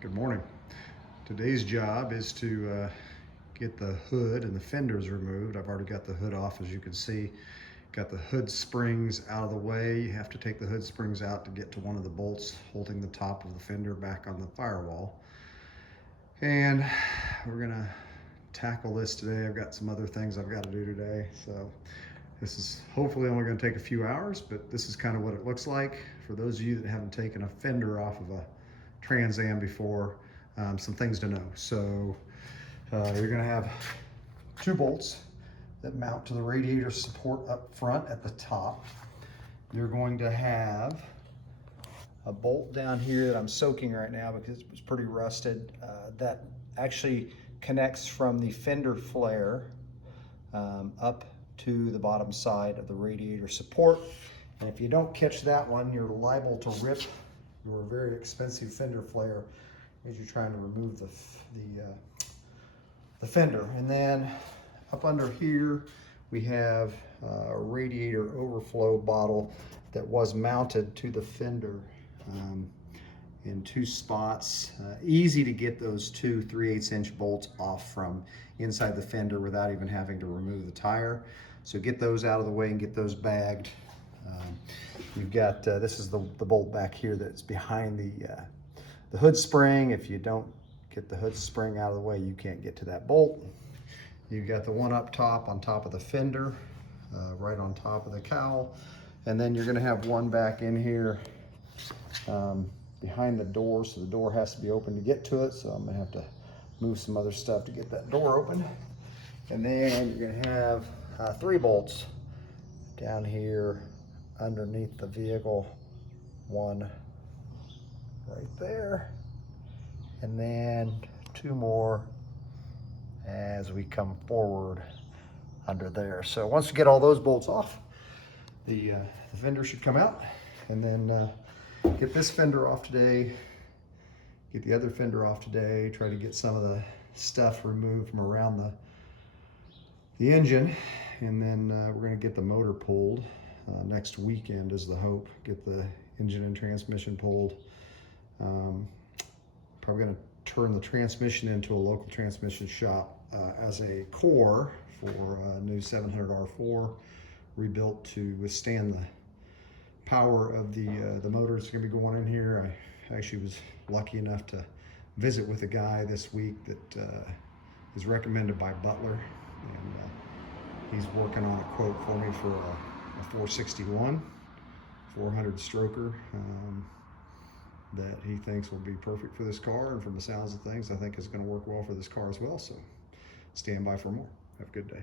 Good morning. Today's job is to get the hood and the fenders removed. I've already got the hood off, as you can see. Got the hood springs out of the way. You have to take the hood springs out to get to one of the bolts holding the top of the fender back on the firewall. And we're gonna tackle this today. I've got some other things I've got to do today. So this is hopefully only gonna take a few hours, but this is kind of what it looks like. For those of you that haven't taken a fender off of a Trans Am before, some things to know. So you're going to have two bolts that mount to the radiator support up front at the top. You're going to have a bolt down here that I'm soaking right now because it was pretty rusted, that actually connects from the fender flare up to the bottom side of the radiator support. And if you don't catch that one, you're liable to rip your very expensive fender flare as you're trying to remove the fender. And then up under here we have a radiator overflow bottle that was mounted to the fender in two spots. Easy to get those two 3/8 inch bolts off from inside the fender without even having to remove the tire. So get those out of the way and get those bagged. You've got, this is the bolt back here that's behind the hood spring. If you don't get the hood spring out of the way, you can't get to that bolt. You've got the one up top on top of the fender, right on top of the cowl. And then you're gonna have one back in here behind the door, so the door has to be open to get to it. So I'm gonna have to move some other stuff to get that door open. And then you're gonna have three bolts down here underneath the vehicle, one right there, and then two more as we come forward under there. So once we get all those bolts off, the fender should come out, and then get this fender off today, get the other fender off today, try to get some of the stuff removed from around the engine, and then we're going to get the motor pulled. Next weekend is the hope. Get the engine and transmission pulled. Probably going to turn the transmission into a local transmission shop as a core for a new 700R4 rebuilt to withstand the power of the motor that's going to be going in here. I actually was lucky enough to visit with a guy this week that is recommended by Butler, and he's working on a quote for me for a 461 400 stroker that he thinks will be perfect for this car, and from the sounds of things I think is going to work well for this car as well. So stand by for more. Have a good day.